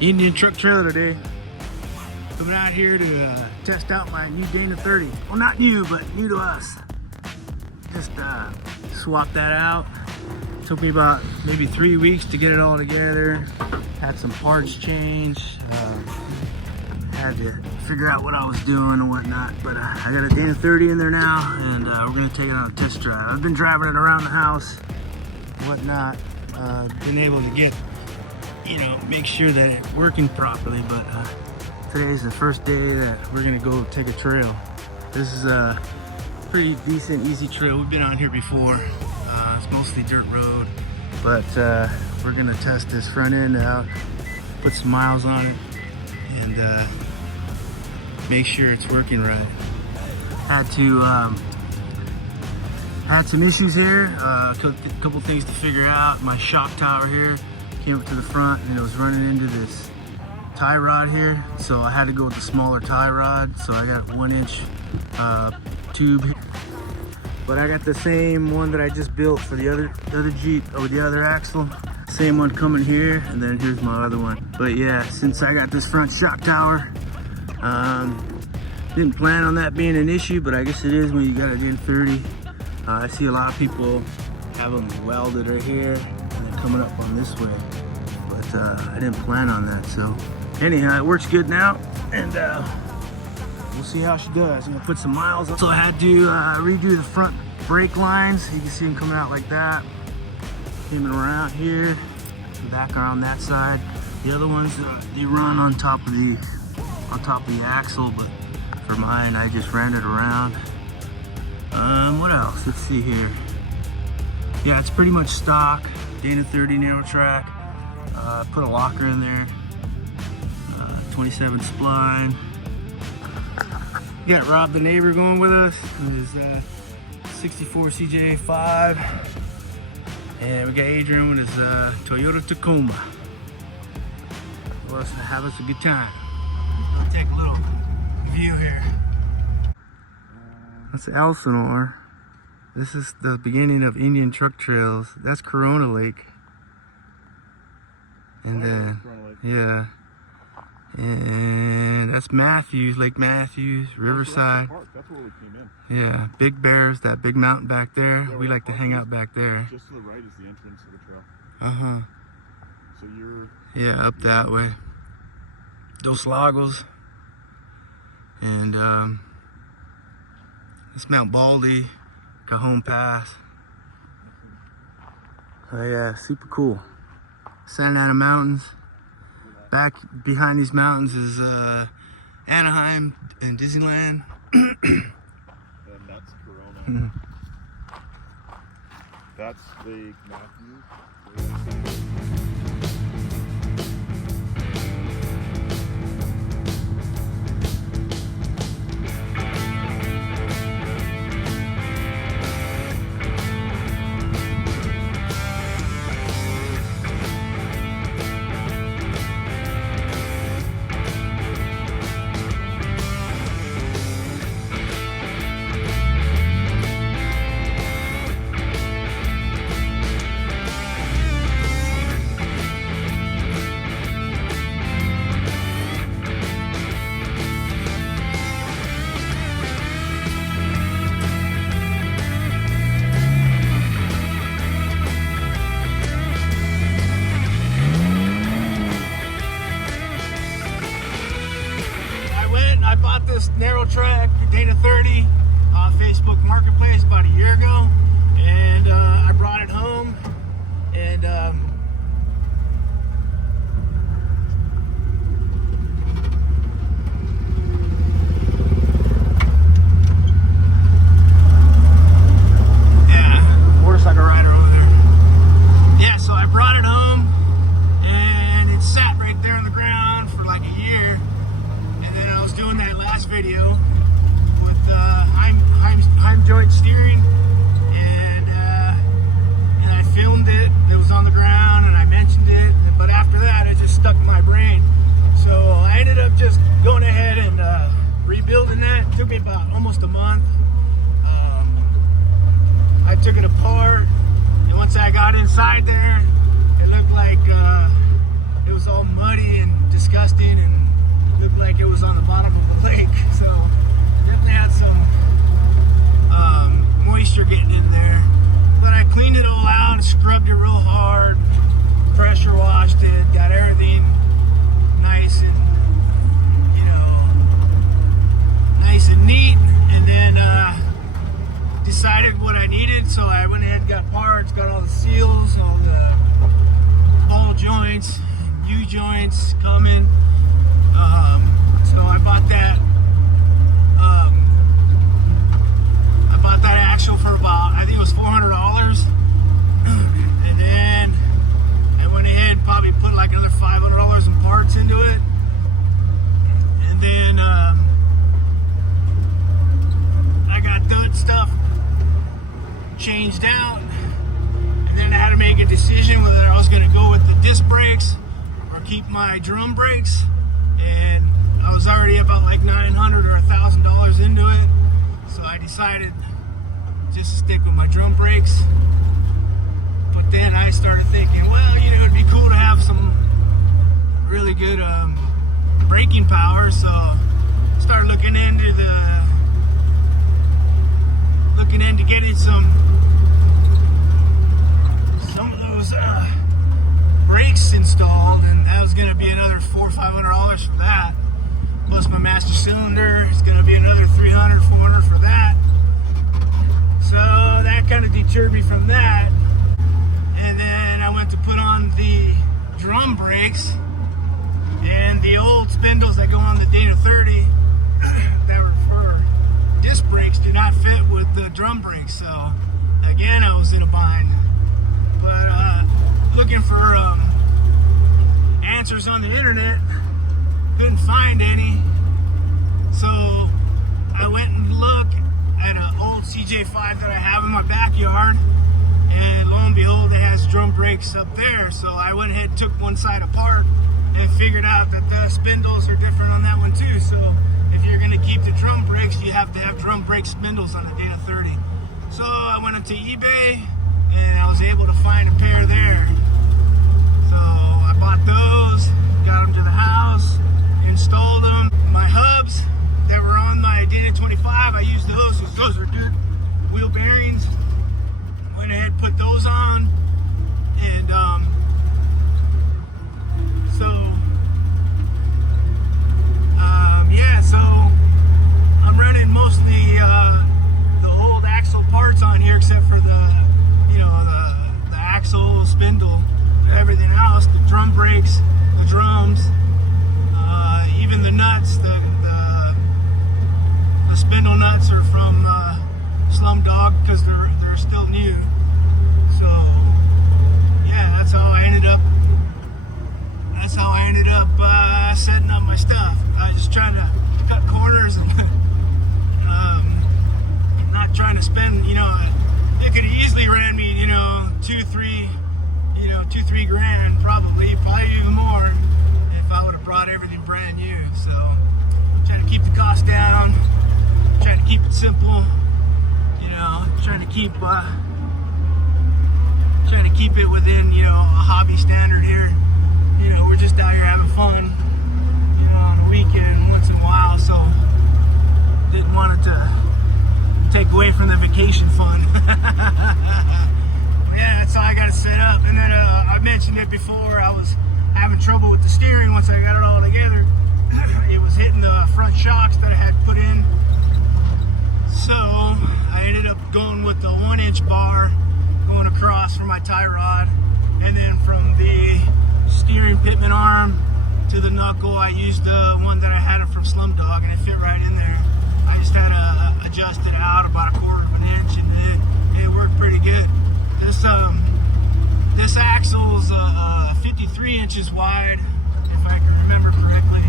Indian truck trailer today. Coming out here to test out my new Dana 30. Well, not new, but new to us. Just swapped that out. Took me about maybe 3 weeks to get it all together. Had some parts changed. Had to figure out what I was doing and whatnot. But I got a Dana 30 in there now, and we're gonna take it on a test drive. I've been driving it around the house, whatnot. Been able to get, make sure that it's working properly. But today's the first day that we're gonna go take a trail. This is a pretty decent, easy trail. We've been on here before. It's mostly dirt road, but we're gonna test this front end out, put some miles on it, and make sure it's working right. Had some issues here, a couple things to figure out. My shock tower here came up to the front and it was running into this tie rod here, so I had to go with the smaller tie rod. So I got 1-inch tube here. But I got the same one that I just built for the other Jeep, with the other axle. Same one coming here, and then here's my other one. But yeah, since I got this front shock tower, didn't plan on that being an issue, but I guess it is when you got a Dana 30. I see a lot of people have them welded right here and then coming up on this way. But I didn't plan on that, so anyhow, it works good now, and we'll see how she does. I'm gonna put some miles on. So I had to redo the front brake lines. You can see them coming out like that. Came around here. The back are on that side. The other ones, they run on top of the axle, but for mine, I just ran it around. What else? Let's see here. Yeah, it's pretty much stock. Dana 30 narrow track. Put a locker in there. 27 spline. We got Rob the neighbor going with us. His 64 CJ5. And we got Adrian with his Toyota Tacoma. For us to have us a good time. We'll take a little view here. That's Elsinore. This is the beginning of Indian truck trails. That's Corona Lake. And then, yeah. And that's Matthews, Lake Matthews, Riverside. That's where we came in. Yeah, Big Bears, that big mountain back there. Yeah, we like to hang out back there. Just to the right is the entrance of the trail. Uh-huh. So you're... Yeah, up that way. Dos Lagos. And it's Mount Baldy, Cajon Pass. Oh yeah, super cool. Santa Ana Mountains. Back behind these mountains is Anaheim and Disneyland. And that's Corona. That's Lake Matthews. I bought this narrow track Dana 30 off Facebook Marketplace about a year ago, and I brought it home, and yeah, motorcycle rider over there. Yeah, so I brought it home, and it sat right there on the ground for like a year. And then I was doing that last video with Heim joint steering, and I filmed it. It was on the ground, and I mentioned it. But after that, it just stuck in my brain. So I ended up just going ahead and rebuilding that. It took me about almost a month. I took it apart, and once I got inside there, it looked like it was all muddy and disgusting and looked like it was on the bottom of a lake. So definitely had some moisture getting in there. But I cleaned it all out and scrubbed it real hard, pressure washed it, got everything nice and, you know, nice and neat, and then decided what I needed. So I went ahead and got parts, got all the seals, all the ball joints, U-joints coming. So I bought that. Axle for about, I think it was $400, and then I went ahead and probably put like another $500 in parts into it, and then I got that stuff changed out, and then I had to make a decision whether I was going to go with the disc brakes or keep my drum brakes, and I was already about like $900 or $1,000 into it, so I decided just to stick with my drum brakes. But then I started thinking, well, you know, it'd be cool to have some really good braking power, so started looking into getting some of those brakes installed, and that was going to be another $400 or $500 for that, plus my master cylinder is going to be another $300 $400 for that. So that kind of deterred me from that, and then I went to put on the drum brakes, and the old spindles that go on the Dana 30 that were for disc brakes do not fit with the drum brakes. So again, I was in a bind. But looking for answers on the internet, couldn't find any. So I went and looked at an old CJ5 that I have in my backyard, and lo and behold, it has drum brakes up there. So I went ahead and took one side apart and figured out that the spindles are different on that one too. So if you're going to keep the drum brakes, you have to have drum brake spindles on the Dana 30. So I went up to eBay and I was able to find a pair there. So I bought those, got them to the house, installed them. My hubs that were on my Dana 25, I used those because those are good wheel bearings. Went ahead and put those on, and yeah, so I'm running most of the old axle parts on here, except for the axle, spindle, everything else, the drum brakes, the drums, even the nuts, the spindle nuts are from Slumdog because they're still new. So yeah, that's how I ended up setting up my stuff. I was just trying to cut corners and not trying to spend, it could have easily ran me, $2-3 grand, probably even more if I would have brought everything brand new. So trying to keep the cost down, trying to keep it simple, trying to keep it within, a hobby standard here. We're just out here having fun, on the weekend once in a while, so didn't want it to take away from the vacation fun. Yeah, that's how I got it set up. And then I mentioned it before, I was having trouble with the steering once I got it all together. It was hitting the front shocks that I had put in. So I ended up going with the 1-inch bar going across for my tie rod, and then from the steering pitman arm to the knuckle, I used the one that I had it from Slumdog, and it fit right in there. I just had to adjust it out about 1/4 of an inch, and it worked pretty good. This axle's 53 inches wide, if I can remember correctly,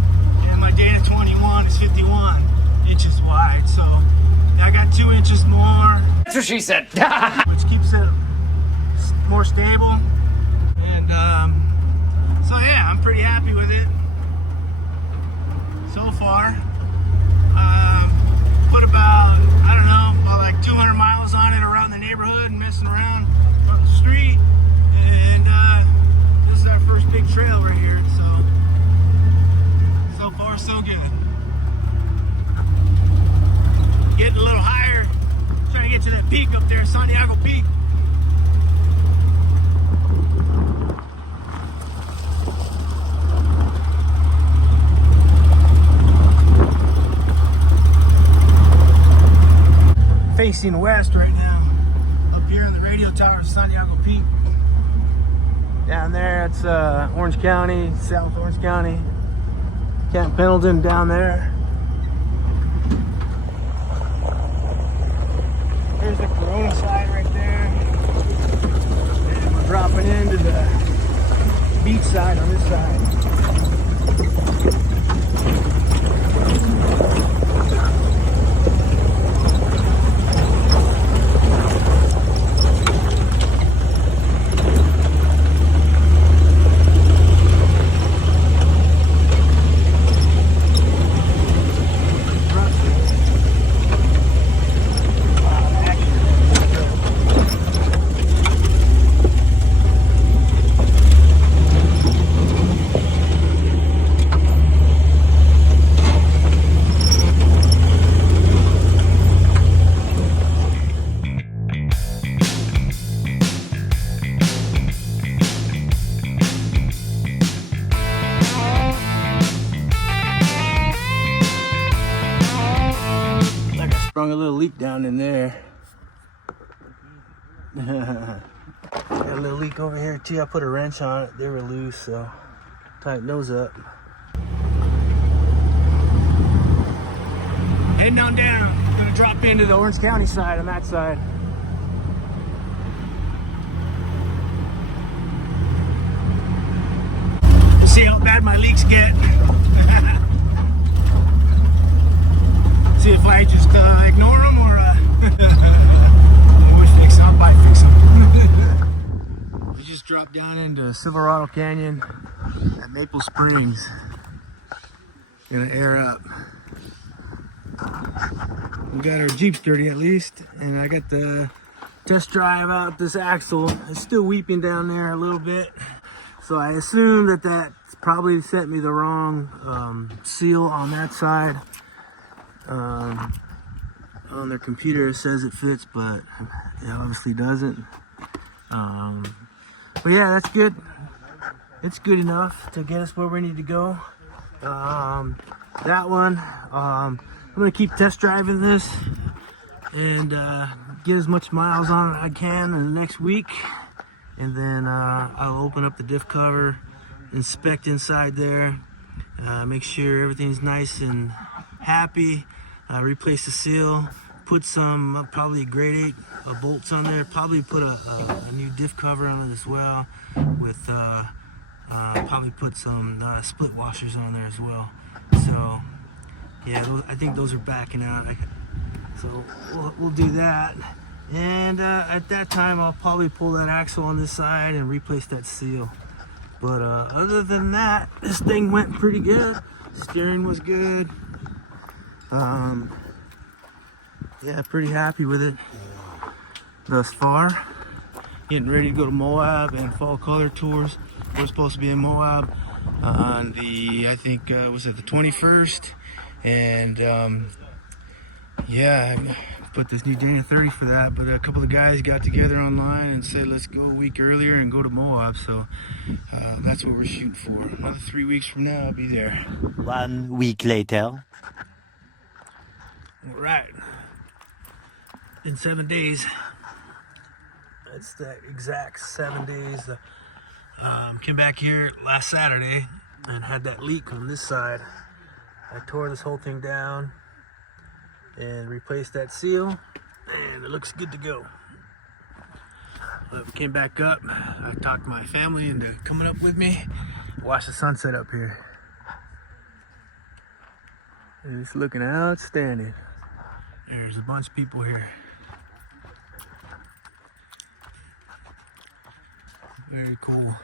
and my Dana 21 is 51 inches wide, so I got 2 inches more. That's what she said. Which keeps it more stable, and so yeah, I'm pretty happy with it so far. Put about, like 200 miles on it around the neighborhood and messing around on the street, and this is our first big trail right here. facing west right now. Up here in the radio tower of Santiago Peak. Down there, it's Orange County, South Orange County. Camp Pendleton down there. Here's the Corona side right there. And we're dropping into the beach side on this side. Sprung a little leak down in there. Got a little leak over here too. I put a wrench on it. They were loose, so tighten those up. Heading on down. I'm gonna drop into the Orange County side on that side. We'll see how bad my leaks get. See if I just ignore them or always fix them. I fix them. We just dropped down into Silverado Canyon at Maple Springs. Gonna air up. We got our Jeeps dirty at least, and I got the test drive out this axle. It's still weeping down there a little bit, so I assume that probably sent me the wrong seal on that side. On their computer it says it fits, but it obviously doesn't. But yeah, that's good. It's good enough to get us where we need to go. That one, I'm gonna keep test driving this and get as much miles on it I can in the next week, and then I'll open up the diff cover, inspect inside there, make sure everything's nice and happy. Replace the seal, put some probably grade 8 bolts on there, probably put a new diff cover on it as well, with probably put some split washers on there as well. So yeah, I think those are backing out, so we'll do that, and at that time I'll probably pull that axle on this side and replace that seal. But other than that, this thing went pretty good. Steering was good. Yeah, pretty happy with it thus far. Getting ready to go to Moab and fall color tours. We're supposed to be in Moab on the, I think, was it the 21st? And yeah, I put this new Dana 30 for that, but a couple of guys got together online and said let's go a week earlier and go to Moab, so that's what we're shooting for. Another 3 weeks from now I'll be there. 1 week later. All right, in 7 days. It's the exact 7 days. Came back here last Saturday and had that leak on this side. I tore this whole thing down and replaced that seal, and it looks good to go. But we came back up. I talked my family into coming up with me. Watch the sunset up here. And it's looking outstanding. There's a bunch of people here. Very cool.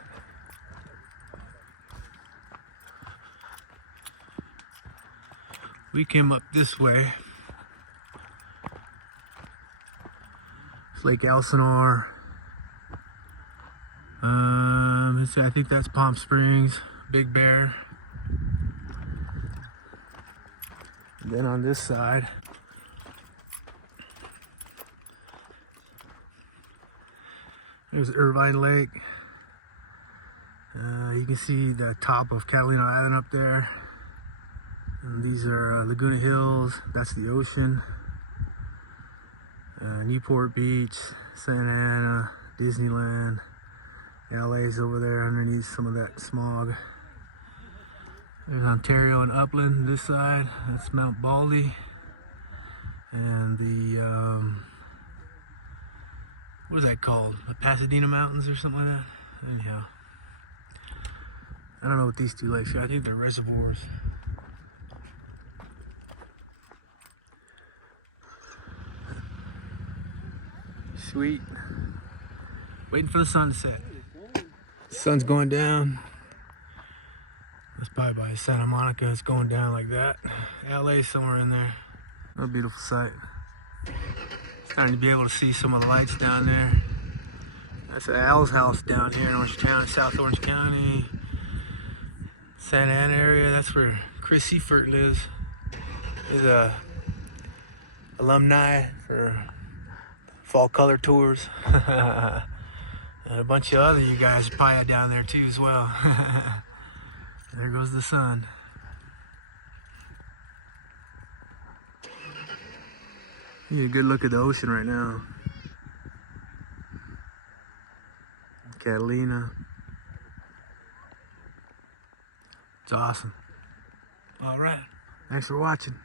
We came up this way. It's Lake Elsinore. I think that's Palm Springs, Big Bear. And then on this side, there's Irvine Lake. You can see the top of Catalina Island up there. And these are Laguna Hills. That's the ocean. Newport Beach, Santa Ana, Disneyland. LA's over there underneath some of that smog. There's Ontario and Upland this side. That's Mount Baldy. And the, what is that called? The Pasadena Mountains or something like that? Anyhow. I don't know what these two lakes are. I think they're reservoirs. Sweet. Waiting for the sun to set. Sun's going down. That's probably by Santa Monica. It's going down like that. LA somewhere in there. What a beautiful sight. Starting to be able to see some of the lights down there. That's Al's house down here in Orange County, South Orange County. Santa Ana area. That's where Chris Seifert lives. He's a alumni for fall color tours. And a bunch of other you guys are probably down there too as well. There goes the sun. You get a good look at the ocean right now. Catalina. It's awesome. All right. Thanks for watching.